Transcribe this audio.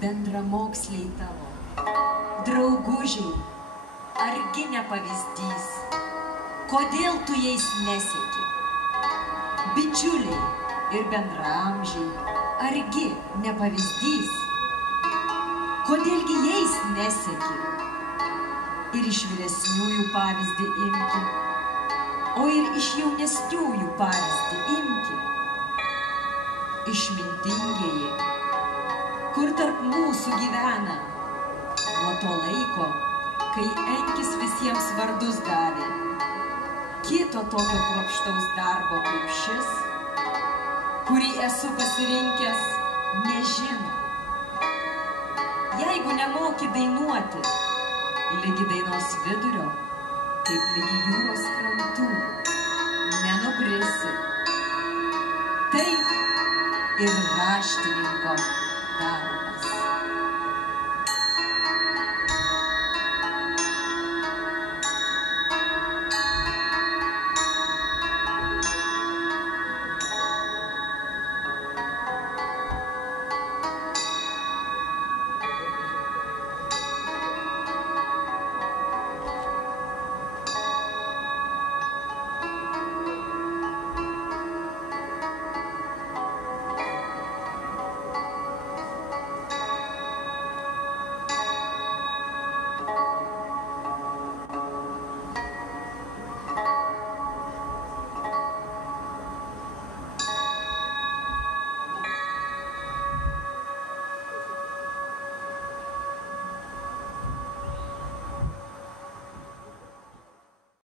bendramoksliai tavo, draugužiai, argi ne pavyzdys, kodėl tu jais neseki? Bičiuliai ir bendramžiai, argi ne pavyzdys, kodėlgi jais neseki? Ir iš vyresniųjų pavyzdį imki, o ir iš jaunesniųjų pavyzdį imki. Išmintingieji, kur tarp mūsų gyvena, nuo to laiko, kai Enkis visiems vardus davė, kito tokio kruopštaus darbo kaip šis, kurį esu pasirinkęs, nežino. Jeigu nemoki dainuoti, ligi dainos vidurio, kaip ligi jūros krantų, nenubrisi. Tai ir raštininko darbas.